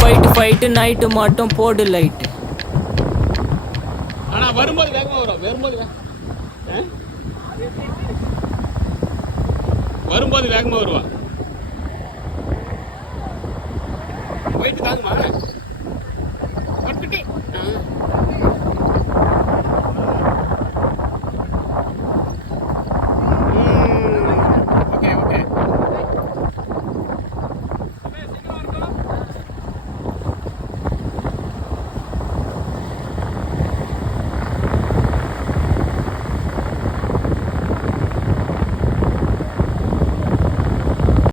Byte fight night மட்டும் போடு light. ஆனா வரும்போது வேகமா வரும். வரும்போது வேகமா வருவா. போயிட்டு தாங்குமா